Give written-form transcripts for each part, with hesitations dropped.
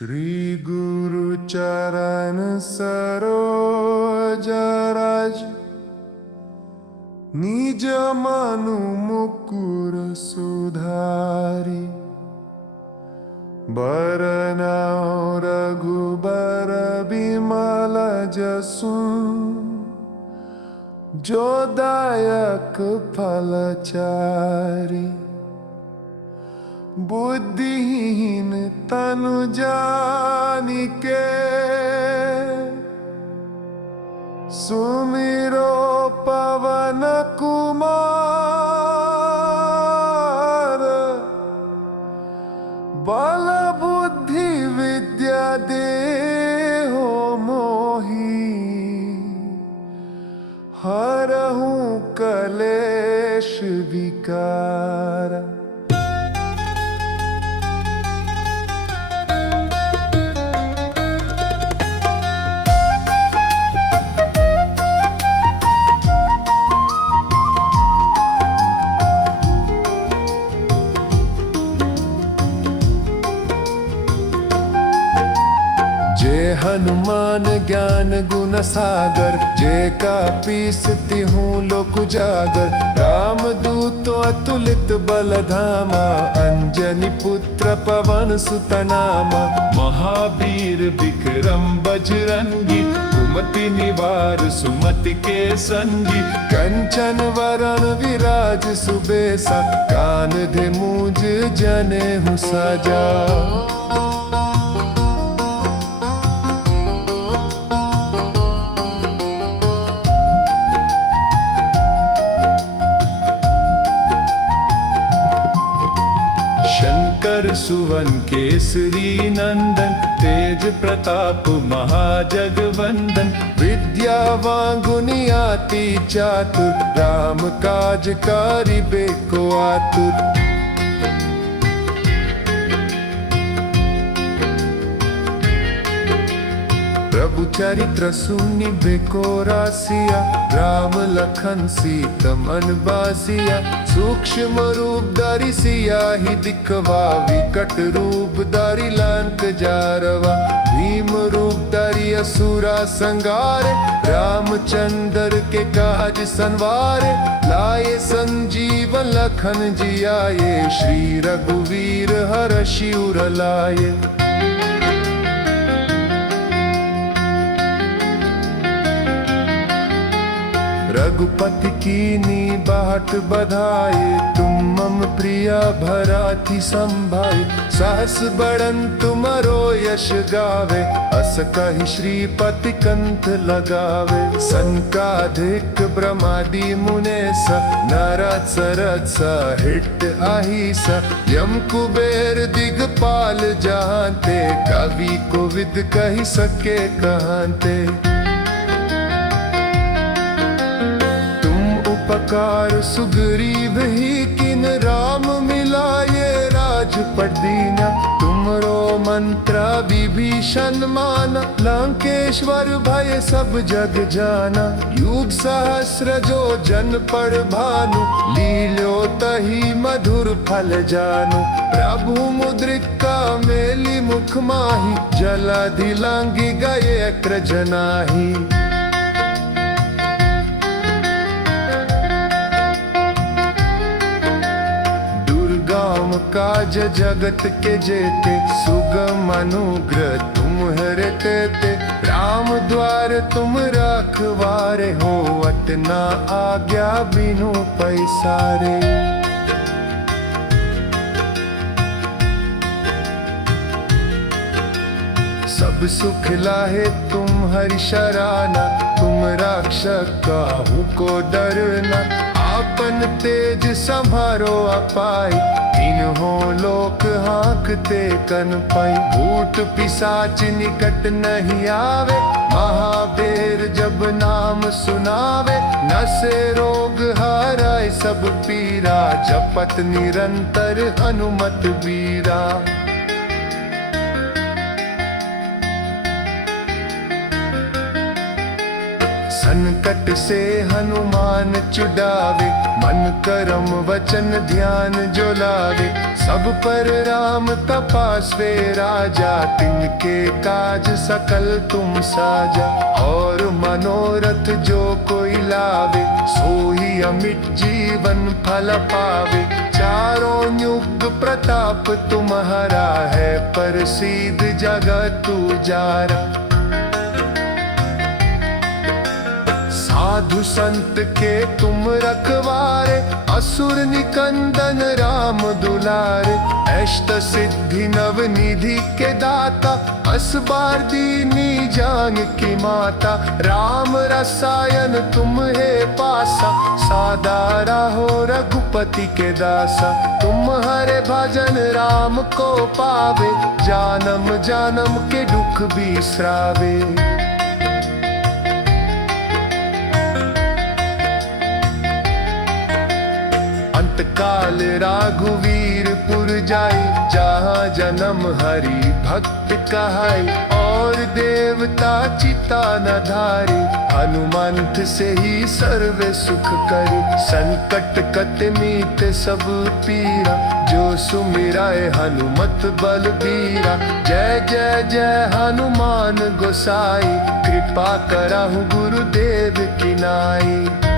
श्री गुरु चरण सरोज रज निज मनु मुकुर सुधारी बरनउँ रघुबर बिमल जसु जो दायक फलचारी बुद्धिहीन तनु जानिके सुमिरो पवन कुमार बल बुद्धि विद्या देहो मोहि हरहु कलेश विकार। जय हनुमान ज्ञान गुण सागर जय का पीसती हूँ लोक उजागर राम दूतो अतुलित बल धामा अंजनी पुत्र पवन सुत नामा महावीर विक्रम बजरंगी कुमति निवार सुमति के संगी कंचन वरण विराज सुबेसा कानधे मूंज जनेऊ साजा। शंकर सुवन केसरी नंदन तेज प्रताप महाजगवंदन विद्यावान गुणी अति चातुर राम काज करिबे को आतुर। प्रभु चरित्र सुनिबे को रासिया राम लखन सीता मन बासिया सूक्ष्म रूप धरि सियाहि दिखवा विकट रूप धरि लंक जारवा भीम रूप धरि असुरा संगारे रामचंद्र के काज संवारे लाए संजीवन लखन जियाए श्री रघुवीर हरषि उर लाए। रघुपति कीनी बाट बधाए तुम मम प्रिया भराती संभाए सहस बड़न तुमरो यश गावे अस कहि श्रीपति कंठ लगावे। संकाधिक ब्रह्मादि मुनेस नारद सरद सहित अहिस यम कुबेर दिगपाल जहांते कवि कोविद कहि सके कहांते। उपकार सुग्रीव ही किन राम मिलाये राजपट दीना तुमरो मंत्र विभीषण माना लंकेश्वर भय सब जग जाना युग सहस्र जो जन पड़ भानु लील्यो तहि मधुर फल जानु। प्रभु मुद्रिका मेली मुख माही जलधि लांघि गए अग्रज नाहि। काज जगत के जेते सुगम अनुग्रह तुम्हरे तेते राम द्वार तुम रखवारे हो अतना आज्ञा बिनु पैसारे। सब सुख लाहे तुम हरि शराना तुम रक्षक काहू को डरना आपन तेज संभारो अपाई तीनों लोक हाँकते कन पाई भूत पिशाच निकट नहीं आवे महावीर जब नाम सुनावे नसे रोग हाराय सब पीरा जपत निरंतर हनुमत बीरा। संकट से हनुमान छुड़ावे, मन कर्म वचन ध्यान जो लावे। सब पर राम तपास्वे राजा, तिनके काज सकल तुम साजा। और मनोरथ जो कोई लावे, सोई अमित जीवन फल पावे। चारों युग प्रताप तुम्हारा है, प्रसिद्ध जगत उजारा। साधु संत के तुम रखवारे, असुर निकंदन राम दुलारे। अष्ट सिद्धि नव निधि के दाता, असबार दीनी जान की माता। राम रसायन तुम है पासा, सादा रहो रघुपति के दासा। तुम हरे भजन राम को पावे, जानम जानम के दुख बिसरावे। काल राघुवीरपुर जाई, जहाँ जन्म हरि भक्त कहाई। और देवता चिता न धारी, हनुमंत से ही सर्व सुख करी। संकट कट मीत सब पीरा, जो सुमिराए हनुमत बलबीरा। जय जय जय हनुमान गोसाई, कृपा करहु गुरुदेव की नाई।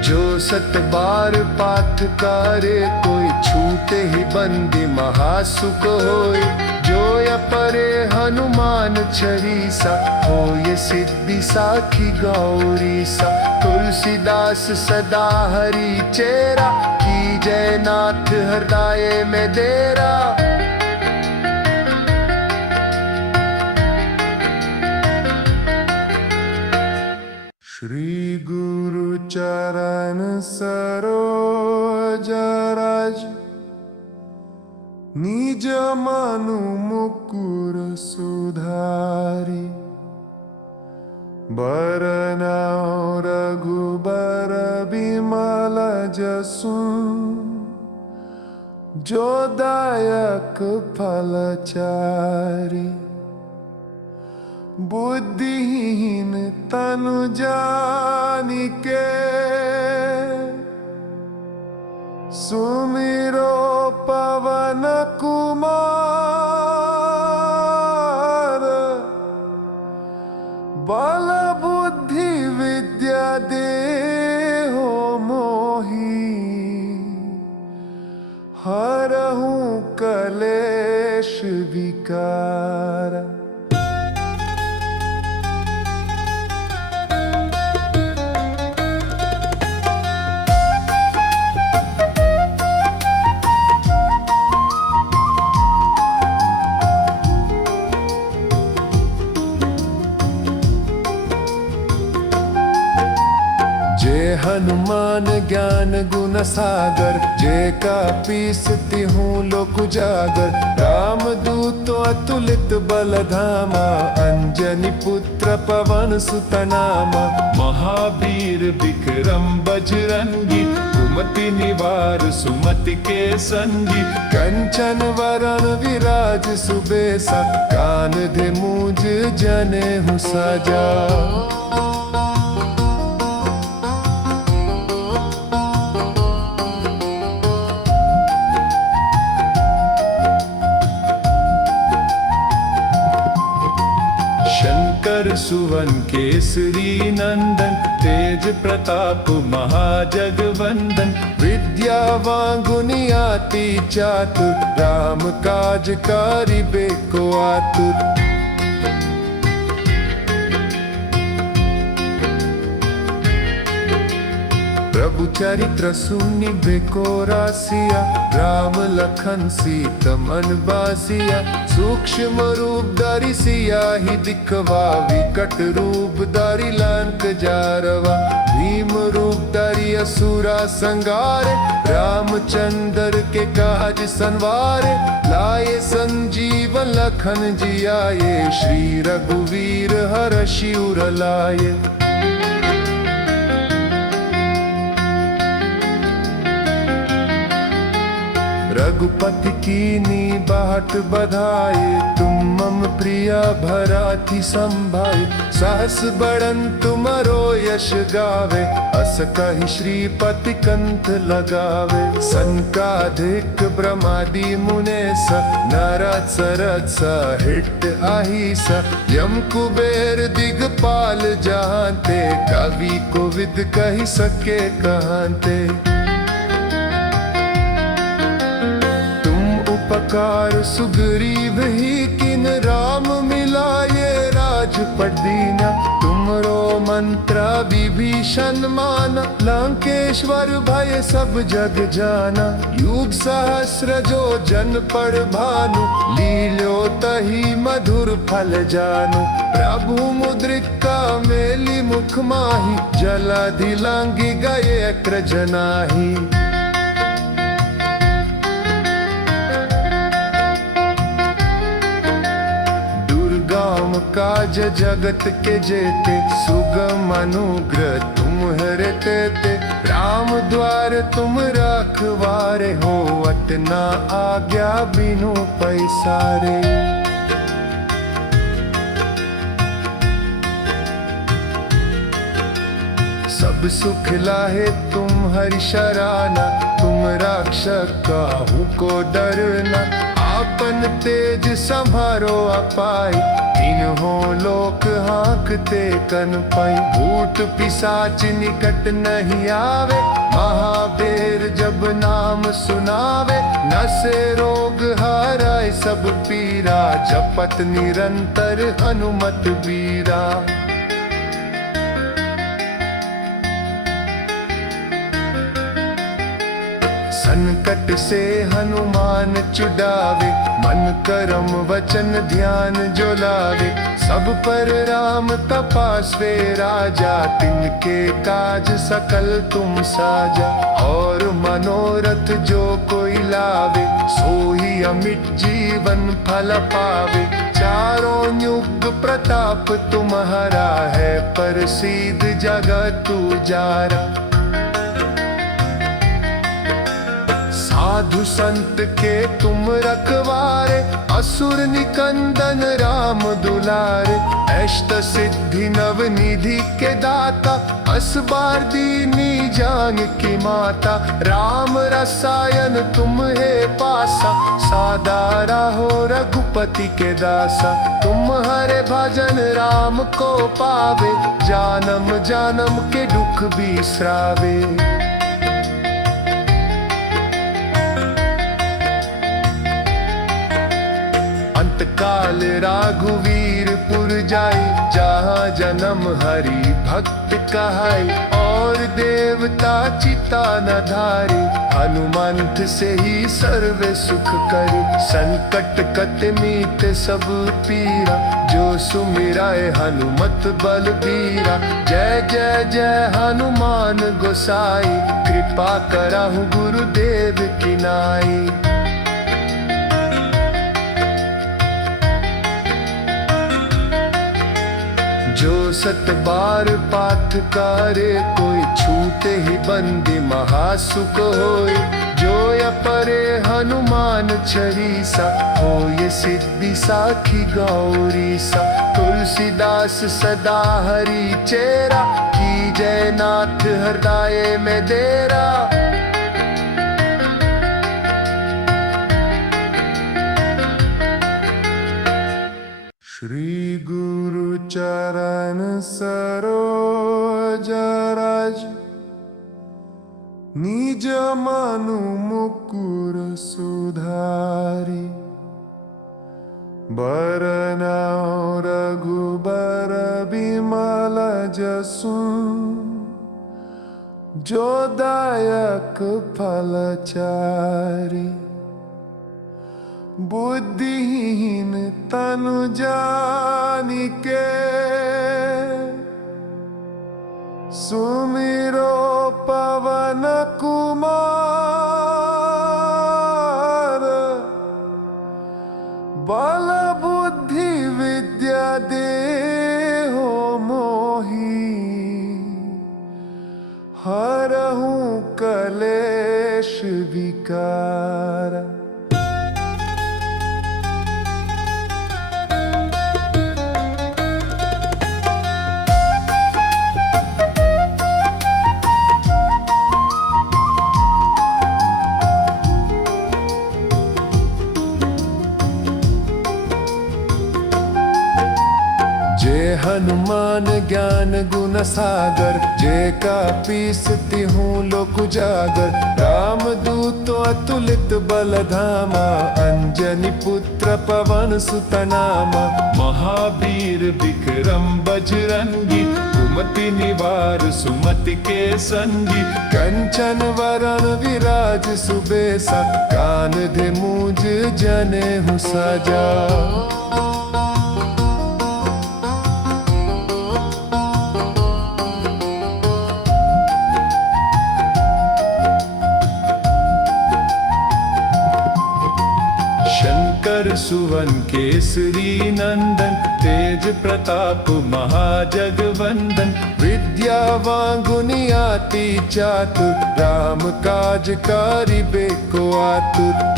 जो सत बार पाठ करे, कोई छूटे ही बंदी महासुख होय। जो अपरे हनुमान छरीसा, हो ये सिद्धि साखी गौरी सा। तुलसीदास सदा हरि चेरा, की जय नाथ हृदय में डेरा। श्री गुरु चरण सरोज रज, निज मनु मुकुर सुधारी। बरनउँ रघुबर बिमल जसु, जो दायक फल चारि। बुद्धिहीन तनु जानिके, सुमिरो पवन कुमार। बल बुद्धि विद्या देहो मोहि, हरहु कलेश विकार। हनुमान ज्ञान गुण सागर, जे का पीसती हूँ लोक उजागर। राम दूत अतुलित बल धामा, अंजनी पुत्र पवन सुत नामा। महावीर विक्रम बजरंगी, कुमति निवार सुमति के संगी। कंचन वरण विराज सुबेसा, कानधे मूज जनेऊ साजा। शंकर सुवन केसरी नंदन, तेज प्रताप महाजगवंदन। विद्यावान गुणी अति चातुर, राम काज करिबे को आतुर। प्रभु चरित्र सुनिबे को रासिया, राम लखन सीता मन बासिया। सूक्ष्म रूप धरि सियाहि दिखवा, विकट रूप धरि लंक जारवा। भीम रूप धरि असुरा संगारे, रामचंद्र के काज संवारे। लाए संजीवन लखन जियाए, श्री रघुवीर हरषि उर लाए। रघुपति कीनी बाट बधाए, तुम मम प्रिया भराती संभाए। सहस बड़न तुमरो यश गावे, अस कहि श्रीपति कंठ लगावे। संकाधिक ब्रह्मादि मुनेस, नारद सरद सहित अहिस। यम कुबेर दिगपाल जहांते, कवि कोविद कहि सके कहांते। उपकार सुग्रीव ही किन, राम मिलाये राजपट दीना। तुमरो मंत्र विभीषण माना, लंकेश्वर भय सब जग जाना। युग सहस्र जो जन पढ़ भानु, लील्यो तहि मधुर फल जानु। प्रभु मुद्रिका मेली मुख माही, जलधि लांघि गए अक्र जनाही। काज जगत के जेते, सुगम अनुग्रह तुम्हरे तेते। राम द्वार तुम रखवारे, होवत ना आज्ञा बिनु पैसारे। सब सुख लाहे तुम हरि शराना, तुम रक्षक काहू को डरना। आपन तेज संभारो अपाई, तीनों लोक हाँकते कन पाई। भूत पिशाच निकट नहीं आवे, महावीर जब नाम सुनावे। नसे रोग हराय सब पीरा, जपत निरंतर हनुमत बीरा। संकट से हनुमान छुड़ावे, मन करम वचन ध्यान जो लावे। सब पर राम तपास्वे राजा, तिनके काज सकल तुम साजा। और मनोरथ जो कोई लावे, सोई अमित जीवन फल पावे। चारों युग प्रताप तुम्हारा है, प्रसिद्ध जगत उजारा। साधु संत के तुम रखवारे, असुर निकंदन राम दुलारे। अष्ट सिद्धि नव निधि के दाता, असबार दीनी जान की माता। राम रसायन तुम है पासा, सादा रहो रघुपति के दासा। तुम हरे भजन राम को पावे, जानम जानम के दुख बिसरावे। काल राघुवीर पुर जाई, जहाँ जन्म हरि भक्त कहाई। और देवता चिता न धारी, हनुमंत से ही सर्व सुख करी। संकट कट मीत सब पीरा, जो सुमिराए हनुमत बलबीरा। जय जय जय हनुमान गोसाई, कृपा करहु गुरुदेव की नाई। जो सत बार पाठ करे, कोई छूटे ही बंदी महासुख होय। जो अपरे हनुमान चालीसा, हो ये सिद्धि साखी गौरी सा। तुलसीदास सदा हरि चेरा, की जय नाथ हृदय में डेरा। श्री गुरु चरण सरोज रज, निज मनु मुकुर सुधारी। बरनउँ रघुबर बिमल जसु, जो दायक फल चारि। बुद्धिहीन तनु जानिके, सुमिरो पवन कुमार। बल बुद्धि विद्या देहो मोहि, हरहु कलेश विकार। द्वारा। जय हनुमान ज्ञान गुण सागर, जय का पीसती हूँ लोक उजागर। राम दूत अतुलित बल धामा, अंजनी पुत्र पवन सुत नामा। महावीर विक्रम बजरंगी, कुमति निवार सुमति के संगी। कंचन वरण विराज सुबेसा, कानधे मूंज जनेऊ साजा। शंकर सुवन केसरी नंदन, तेज प्रताप महाजगवंदन। विद्यावान गुणी अति चातुर, राम काज करिबे को आतुर।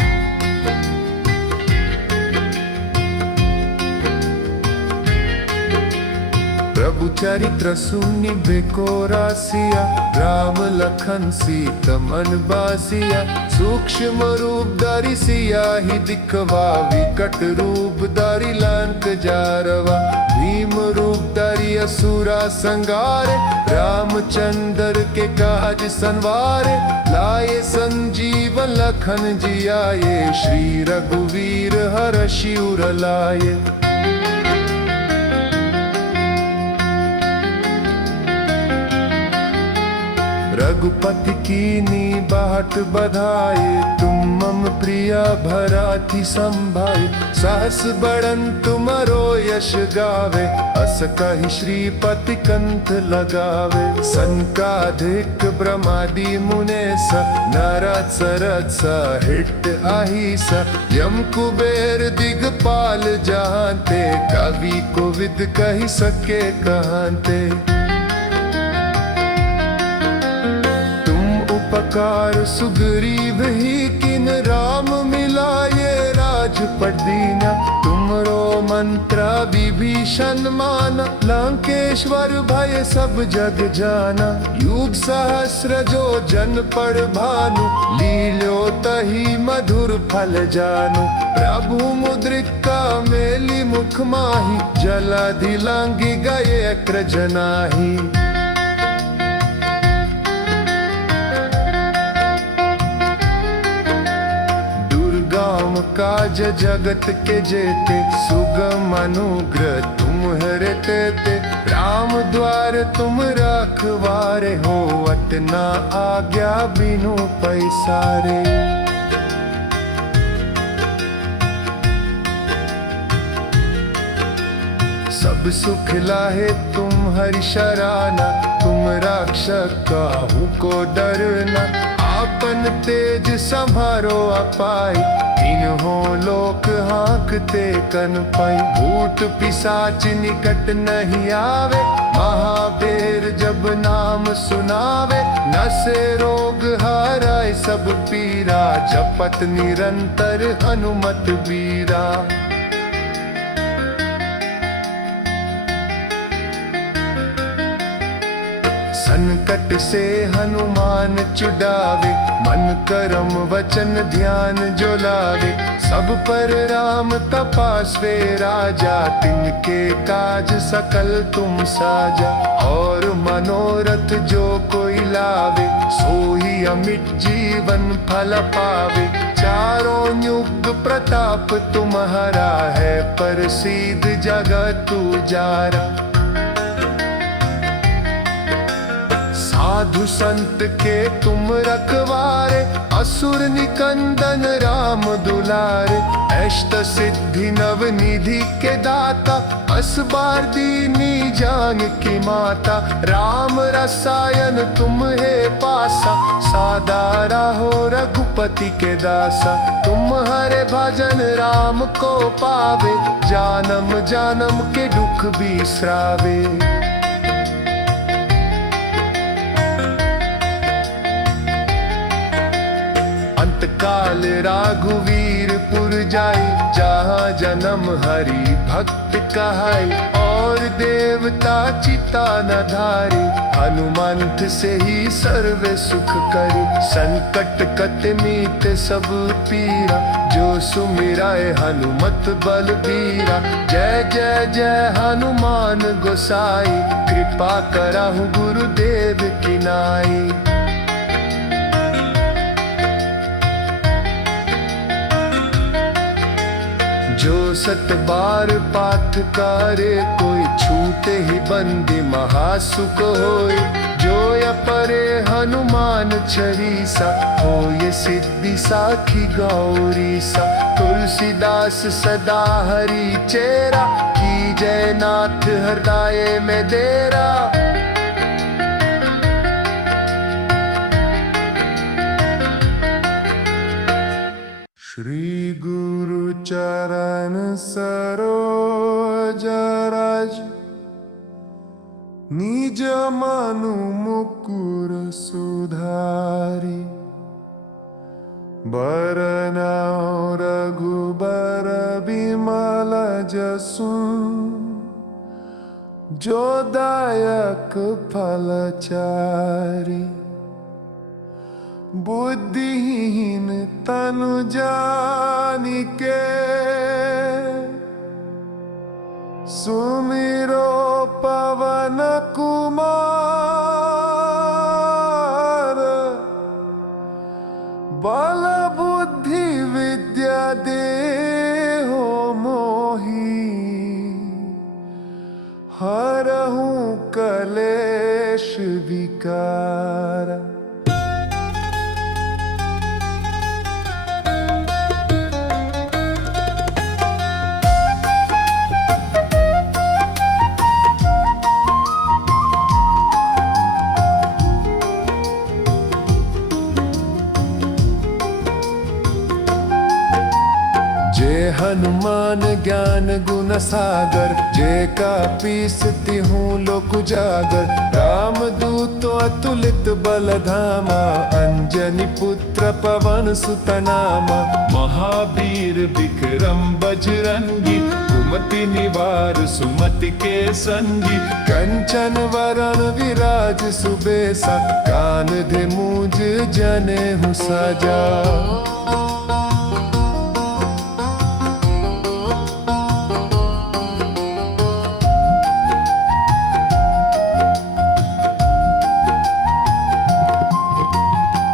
प्रभु चरित्र सुनिबे को रासिया, राम लखन सीता मन बासिया। सूक्ष्म रूप धरि सियाहि दिखवा, विकट रूप धरि लंक जारवा। भीम रूप धरि असुरा संगारे, रामचंद्र के काज संवारे। लाए संजीवन लखन जियाए, श्री रघुवीर हरषि उर लाए। रघुपति कीन्ही बाट बधाए, तुम मम प्रिया भराती संभाए। सहस बड़न तुमरो यश गावे, अस कहि श्रीपति कंठ लगावे। संकाधिक ब्रह्मादि मुनेस, नारद सरद सहित अहिस। यम कुबेर दिगपाल जहांते, कवि कोविद कहि सके कहांते। उपकार सुग्रीव ही किन, राम मिलाये राजपट दीना। तुमरो मंत्र विभीषण माना, लंकेश्वर भय सब जग जाना। युग सहस्र जो जन पढ़ भानु, लील्यो तहि मधुर फल जानु। प्रभु मुद्रिका मेली मुख माही, जलधि लांघि गए अग्र जनाही। काज जगत के जेते, सुगम अनुग्रह तुम्हरे तेते। राम द्वार तुम रखवारे, होवत न आज्ञा बिनु पैसारे। सब सुख लाहे तुम हरि शराना, तुम रक्षक काहू को डरना। आपन तेज संभारो अपाई, तीनों लोक हाँकते कन पाई। भूत पिशाच निकट नहीं आवे, महावीर जब नाम सुनावे। नसे रोग हराय सब पीरा, जपत निरंतर हनुमत बीरा। संकट से हनुमान छुड़ावे, मन करम वचन ध्यान जो लावे। सब पर राम तपास्वे राजा, तिनके काज सकल तुम साजा। और मनोरथ जो कोई लावे, सोई अमित जीवन फल पावे। चारों युग प्रताप तुम्हारा है, प्रसिद्ध जगत उजारा। साधु संत के तुम रखवारे, असुर निकंदन राम दुलारे। अष्ट सिद्धि नव निधि के दाता, असबार दीनी जानकी माता। राम रसायन तुम है पासा, सादा रहो रघुपति के दासा। तुम हरे भजन राम को पावे, जानम जानम के दुख बिसरावे। तत्काल राघुवीरपुर जाई, जहाँ जन्म हरि भक्त कहाई। और देवता चिता न धारी, हनुमंत से ही सर्वे सुख करी। संकट कट मीत सब पीरा, जो सुमिराए हनुमत बलबीरा। जय जय जय हनुमान गोसाई, कृपा करहु गुरुदेव की नाई। जो 7 बार पाठ करे, कोई छूटे ही बंदी महासुख होय। जो या परे हनुमान चालीसा, हो ये सिद्धि साखी गौरी सा। तुलसीदास सदा हरि चेरा, की जय नाथ हृदय में डेरा। श्री गुरु चरण सरोज रज, निज मनु मुकुर सुधारी। बरनउँ रघुबर बिमल जसु, जो दायक फल चारि। बुद्धिहीन तनु जानिके, सुमिरो पवन कुमार। बल बुद्धि विद्या देहो मोहि, हरहु कलेश विकार। हनुमान ज्ञान गुण सागर, जे का पीसती हूँ लोक उजागर। राम दूत अतुलित बल धामा, अंजनी पुत्र पवन सुत नामा। महावीर विक्रम बजरंगी, कुमति निवार सुमति के संगी। कंचन वरण विराज सुबेसा, कानधे मूंज जनेऊ साजा।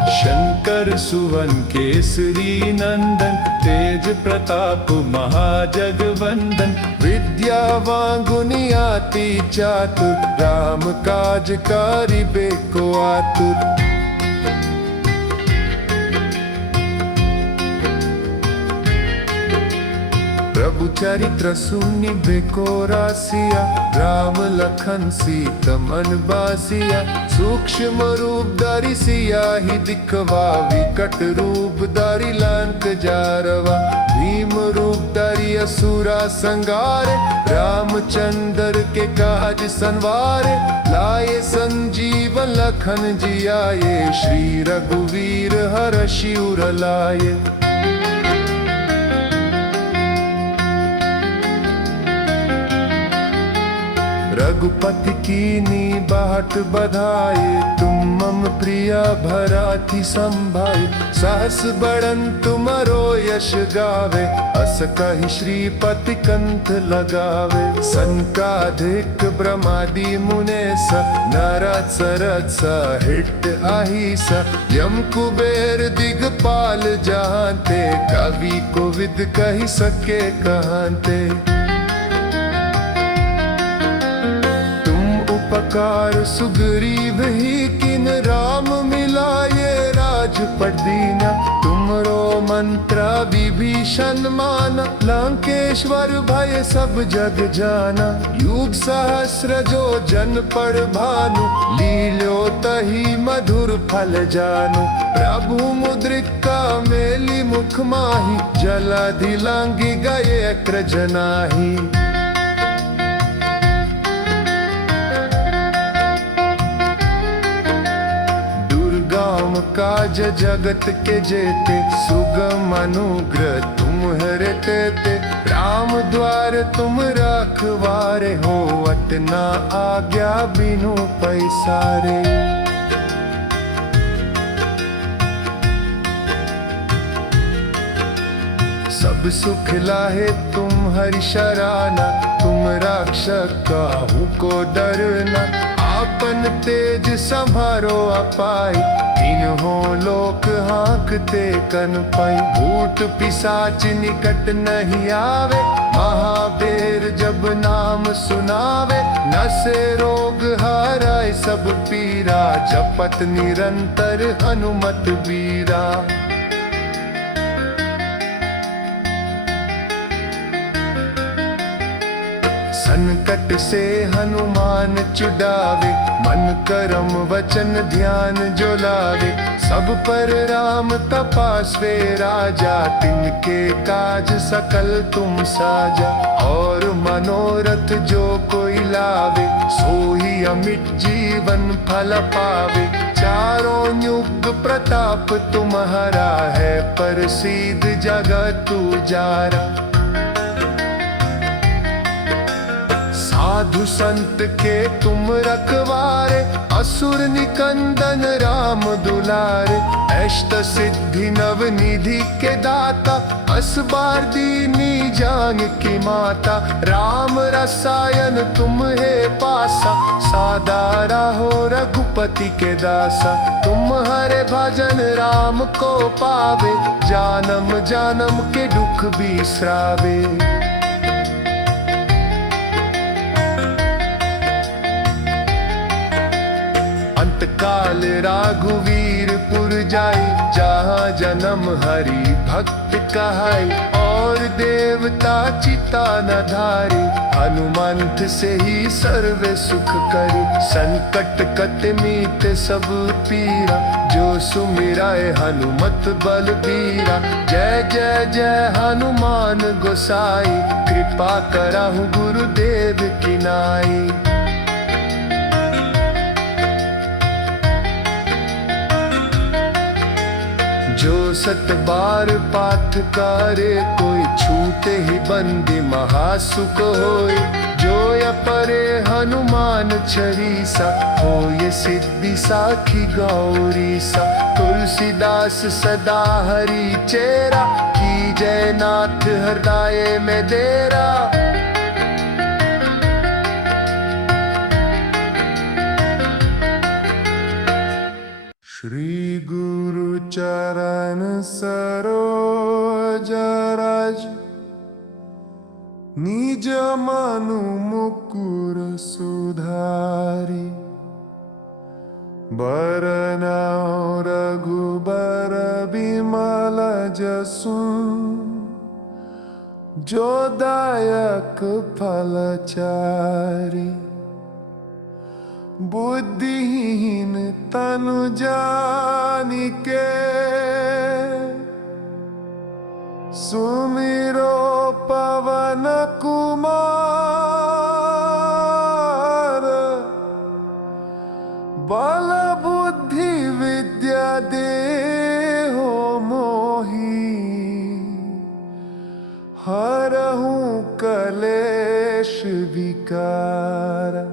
शंकर सुवन केसरी नंदन, तेज प्रताप महाजगवंदन। विद्यावान गुणी अति चातुर, राम काज करिबे को आतुर। प्रभु चरित्र सुनिबे को रासिया, राम लखन सीता मन बासिया। सूक्ष्म रूप धरि सियाहि दिखवा, विकट रूप धरि लंक जारवा। भीम रूप धरि असुरा संगारे, रामचंद्र के काज संवारे। लाए संजीवन लखन जियाए, श्री रघुवीर हरषि उर लाए। रघुपति कीनी बाट बधाए, तुम मम प्रिया भराती संभाए। सहस बड़न तुमरो यश गावे, अस कहि श्रीपति कंठ लगावे। संकाधिक ब्रह्मादि मुनेस, नारद सरद सहित अहिस। यम कुबेर दिगपाल जहांते, कवि कोविद कहि सके कहांते। उपकार सुग्रीव ही किन, राम मिलाए राजपट दीना। तुमरो मंत्र विभीषण माना, लंकेश्वर भय सब जग जाना। युग सहस्र जो जन पड़ भानु, लील्यो तहि मधुर फल जानु। प्रभु मुद्रिका मेली मुख माही, जलधि लांघि गए अग्रज नाहि। काज जगत के जेते, सुगम अनुग्रह तुम हरे तेते। राम द्वार तुम रखवारे, होवत ना आज्ञा बिनु पैसारे। सब सुख लाहे तुम हरि शराना, तुम रक्षक काहू को डरना। आपन तेज संभारो अपाई, तीनों लोक हाँकते कन पाई। भूत पिशाच निकट नहीं आवे, महावीर जब नाम सुनावे। नसे रोग हाराय सब पीरा, जपत निरंतर हनुमत बीरा। संकट से हनुमान छुड़ावे, मन करम वचन ध्यान जो लावे। सब पर राम तपास्वे राजा, तिनके काज सकल तुम साजा। और मनोरथ जो कोई लावे, सोई अमित जीवन फल पावे। चारों युग प्रताप तुम्हारा है, प्रसिद्ध जगत उजारा। साधु संत के तुम रखवारे, असुर निकंदन राम दुलारे। अष्ट सिद्धि नव निधि के दाता, असबार दीनी जान की माता। राम रसायन तुम है पासा, सादा राहो रघुपति के दासा। तुम हरे भजन राम को पावे, जानम जानम के दुख बिसरावे। काल राघुवीरपुर जाई, जहाँ जन्म हरि भक्त कहाई। और देवता चिता न धारी, हनुमंत से ही सर्व सुख करी। संकट कट मीत सब पीरा, जो सुमिराए हनुमत बलबीरा। जय जय जय हनुमान गोसाई, कृपा करहु गुरुदेव की नाई। जो सत बार पाठ करे, कोई छूटे ही बंदी महासुख होय। जो य परे हनुमान चालीसा, होय सिद्धि साखी गौरी सा। तुलसीदास सदा हरि चेरा, की जय नाथ हृदय में डेरा। श्री गुरु चरण सरोज रज, निज मनु मुकुर सुधारी। बरनउँ रघुबर बिमल जसु, जो दायक फल चारि। बुद्धिहीन तनु जानिके, सुमिरो पवन कुमार। बल बुद्धि विद्या देहो मोहि, हरहु कलेश विकार।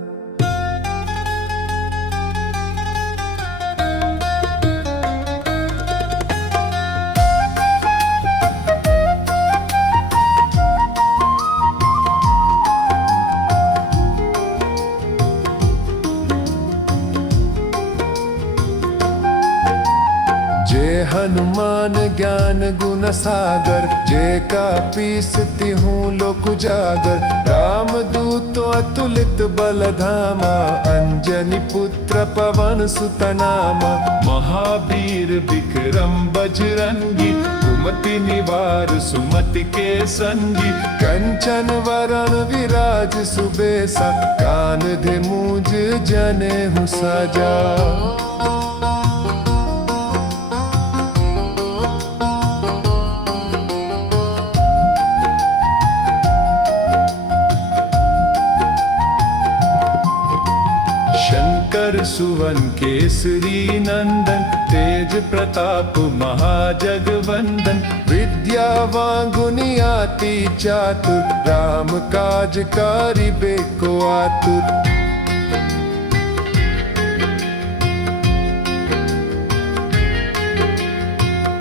हनुमान ज्ञान गुण सागर, जे का पीसती हूँ लोक उजागर। राम दूत अतुलित बल धामा, अंजनी पुत्र पवन सुत नामा। महावीर विक्रम बजरंगी, कुमति निवार सुमति के संगी। कंचन वरण विराज सुबेसा, कानधे मूज जनेऊ साजा। शंकर सुवन केसरी नंदन, तेज तेज प्रताप महाजगवंदन, विद्यावान गुणी अति चातुर, राम काज करिबे को आतुर।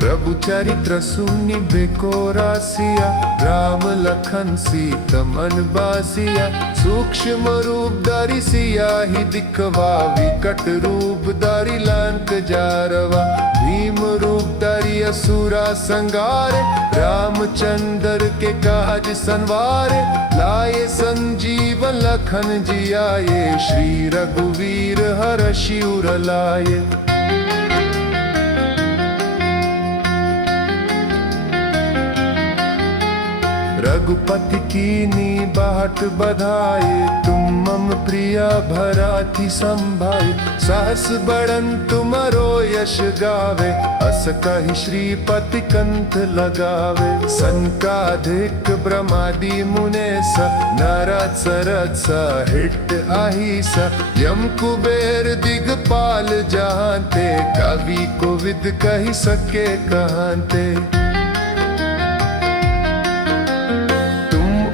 प्रभु चरित्र सुनिबे को रासिया, राम लखन सीता मन बासिया। सूक्ष्म रूप धरि सियाहि दिखवा, विकट रूप धरि लंक जारवा। भीम रूप धरि असुरा संगारे, रामचंद्र के काज संवारे। लाए संजीवन लखन जियाए, श्री रघुवीर हरषि उर लाए। रघुपति कीनी बाट बधाए, तुम मम प्रिया भराती संभाए। सहस बड़न तुमरो यश गावे, अस कहि श्रीपति कंठ लगावे। संकाधिक ब्रह्मादि मुनेस, नारद सरद सहित अहिस। यम कुबेर दिगपाल जहांते, कवि कोविद कहि सके कहांते।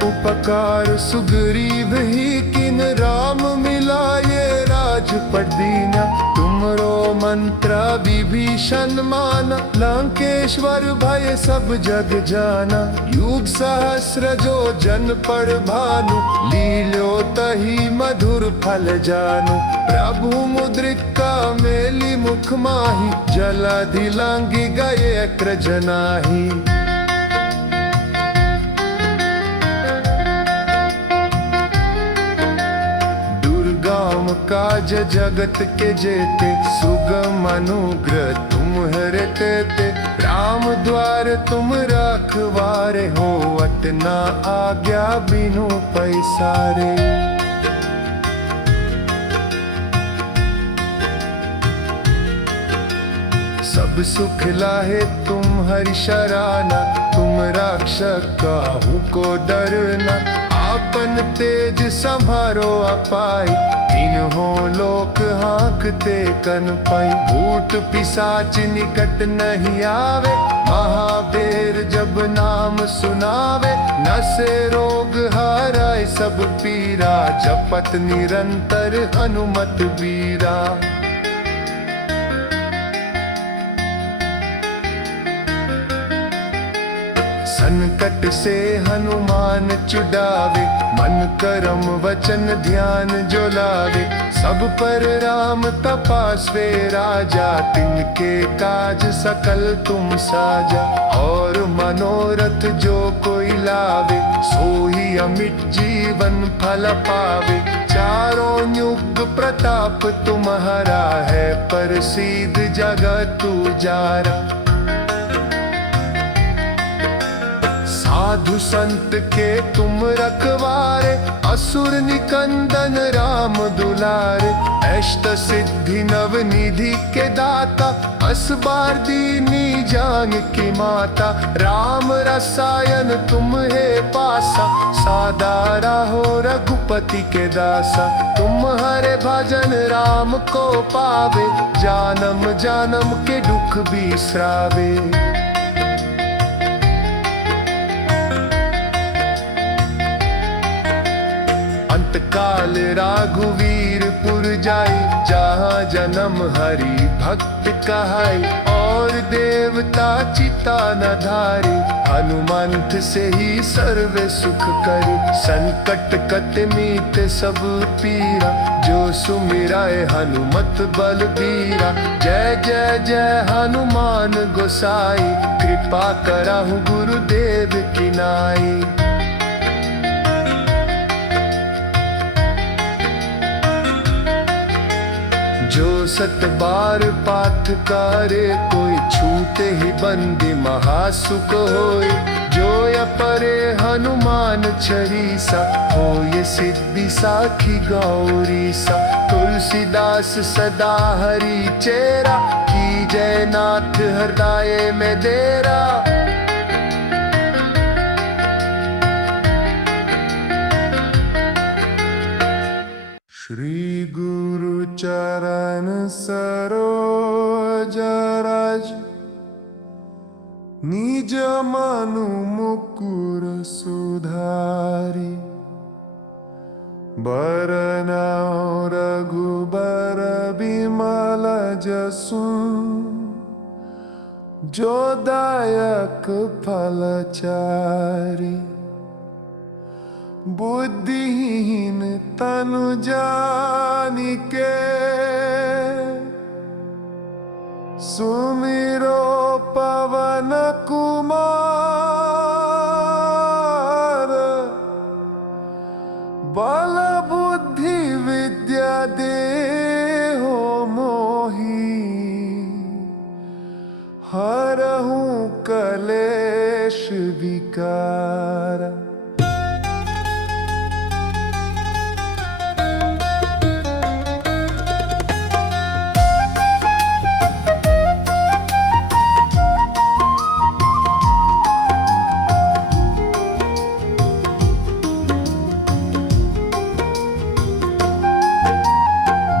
उपकार सुग्रीव ही किन, राम मिलाए राजपट दीना। तुमरो मंत्र विभीषण माना, लंकेश्वर भय सब जग जाना। युग सहस्र जो जन पढ़ भानु, लीलो तही मधुर फल जानु। प्रभु मुद्रिका मेली मुख माही, जलधि लांघि गए अग्रज नाहि। काज जगत के जेते, सुगम अनुग्रह तुम हरे तेते। राम द्वार तुम रखवारे, होवत न आज्ञा बिनु पैसारे। सब सुख लाहे तुम हरि शराना, तुम रक्षक काहू को डरना। आपन तेज संभारो अपाई, तीनों लोक हाँकते कन पाई। भूत पिशाच निकट नहीं आवे, महावीर जब नाम सुनावे। नसे रोग हराय सब पीरा, जपत निरंतर हनुमत बीरा। संकट से हनुमान छुड़ावे, मन करम वचन ध्यान जो लावे। सब पर राम तपास्वे राजा, तिनके काज सकल तुम साजा। और मनोरथ जो कोई लावे, सोई अमित जीवन फल पावे। चारों युग प्रताप तुम्हारा है, प्रसिद्ध जगत उजारा। साधु संत के तुम रखवारे, असुर निकंदन राम दुलारे। अष्ट सिद्धि नव निधि के दाता, असबार दीनी जान की माता। राम रसायन तुम है पासा, सादा राहो रघुपति के दासा। तुम हरे भजन राम को पावे, जानम जानम के दुख बिसरावे। काल राघुवीरपुर जाई, जहाँ जन्म हरि भक्त कहाई। और देवता चिता न धारी, हनुमंत से ही सर्व सुख करी। संकट कट मीत सब पीरा, जो सुमिराए हनुमत बलबीरा। जय जय जय हनुमान गोसाई, कृपा करहु गुरुदेव की नाई। जो सत बार पाठ करे, कोई छूटे ही बंदी महासुख होय। जो अपरे हनुमान चालीसा, होय सिद्धि साखी गौरी सा। तुलसीदास सदा हरि चेरा, की जय नाथ हृदय में डेरा। श्री गुरु चरण सरोज रज निज मनु मुकुर सुधारी बरनाओ रघुबर बिमल जसु जो दायक फलचारी बुद्धिहीन तनु जानिके सुमिरो पवन कुमार बल बुद्धि विद्या देहो मोही हरहु कलेश विकार।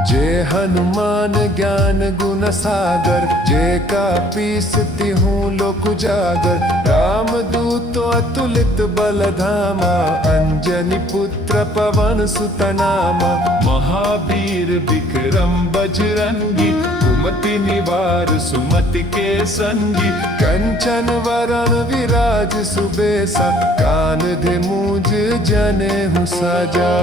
जय हनुमान ज्ञान गुण सागर जय का पीसती हूँ लोक उजागर राम दूत अतुलित बल धामा अंजनी पुत्र पवन सुत नामा महावीर विक्रम बजरंगी कुमति निवार सुमति के संगी कंचन वरण विराज सुबेसा कांधे मूंज जनेऊ साजा।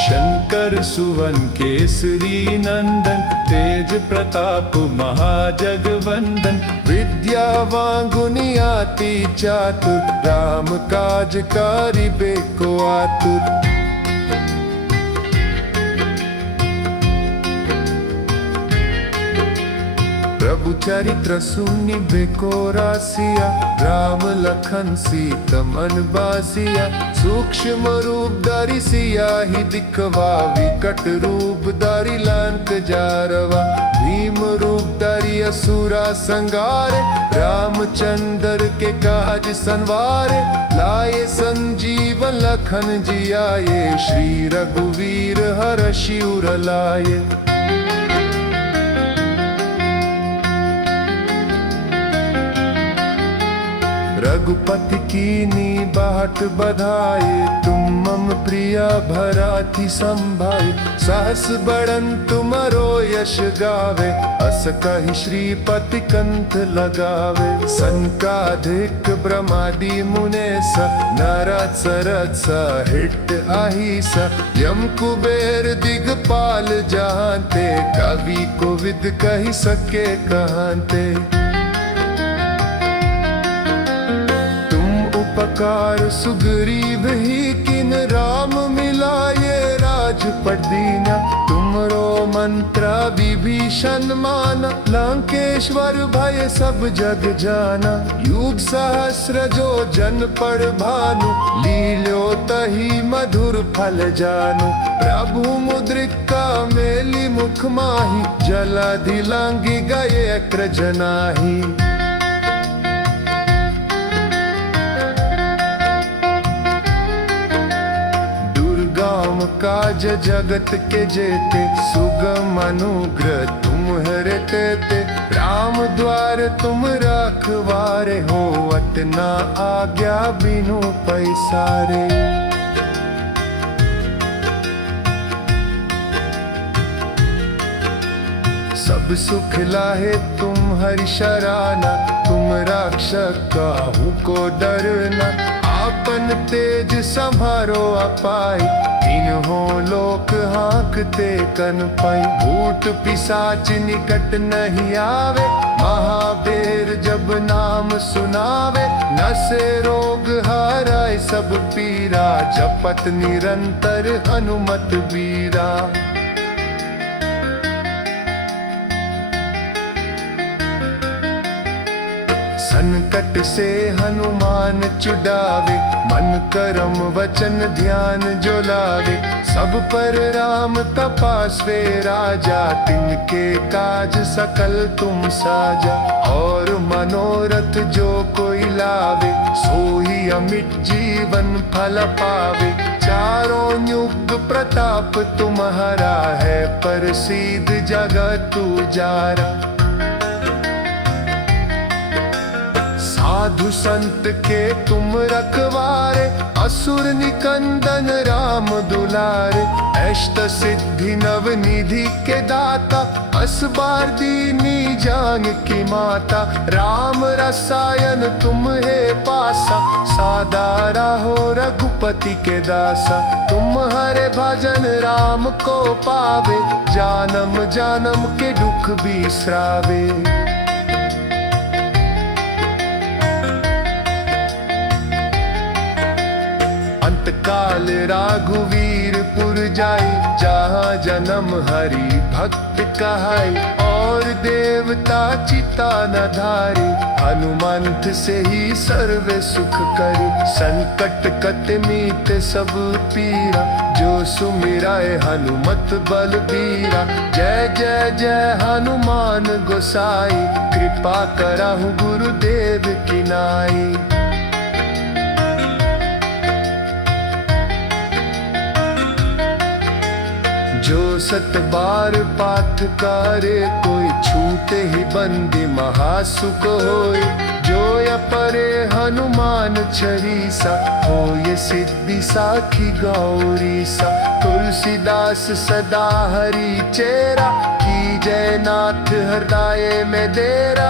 शंकर सुवन केसरी नंदन तेज प्रताप महाजगवंदन विद्यावान गुणी अति चातुर राम काज करिबे को आतुर। प्रभु चरित्र सुनिबे को रासिया राम लखन सीता मन बासिया सूक्ष्म रूप धरि सियाहि दिखवा विकट रूप धरि लंक जारवा भीम रूप धरि असुरा संगारे रामचंद्र के काज संवारे लाए संजीवन लखन जियाए श्री रघुवीर हरषि उर लाए। रघुपति कीनी बाट बधाए तुम मम प्रिया भराती संभाए सहस बड़न तुमरो यश गावे अस कहि श्रीपति कंठ लगावे संकाधिक ब्रह्मादि मुनेस नारद सरद सहित अहिस यम कुबेर दिगपाल जहांते कवि कोविद कहि सके कहांते। उपकार सुग्रीव ही किन राम मिलाये राजपट दीना तुमरो मंत्र विभीषण माना लंकेश्वर भय सब जग जाना युग सहस्र जो जन पड़ भानु लील्यो तही मधुर फल जानु प्रभु मुद्रिका मेली मुख माही जलधि लांघि गए अग्रज नाही। काज जगत के जेते सुगम अनुग्रह तुम्हारे तेते राम द्वार तुम रखवारे हो अतना आज्ञा बिनु पैसारे। सब सुख लाहे तुम हरि शराना तुम रक्षक काहू को डरना आपन तेज संभारो अपाई तीनों लोक हाँकते कन पाई भूत पिशाच निकट नहीं आवे महावीर जब नाम सुनावे नसे रोग हाराय सब पीरा जपत निरंतर हनुमत बीरा। संकट से हनुमान छुड़ावे मन करम वचन ध्यान जो लावे सब पर राम तपास्वे राजा तिनके काज सकल तुम साजा और मनोरथ जो कोई लावे, सोही अमिट जीवन फल पावे। चारों युग प्रताप तुम्हारा है, प्रसिद्ध जगत उजारा। साधु संत के तुम रखवारे, असुर निकंदन राम दुलारे। अष्ट सिद्धि नव निधि के दाता, असबार दीनी जान की माता। राम रसायन तुम है पासा, सादा रहो रघुपति के दासा। तुम हरे भजन राम को पावे, जानम जानम के दुख बिसरावे। काल राघुवीरपुर जाई, जहाँ जन्म हरि भक्त कहाई। और देवता चिता न धारी, हनुमंत से ही सर्व सुख करी। संकट कट मीत सब पीरा, जो सुमिराए हनुमत बलबीरा। जय जय जय हनुमान गोसाई, कृपा करहु गुरुदेव की नाई। जो सत बार पाठ करे, कोई छूटे ही बंदी महासुख होय। जो अपरे हनुमान छरीसा, हो ये सिद्धि साखी गौरी सा। तुलसीदास सदा हरि चेरा, की जय नाथ हृदय में डेरा।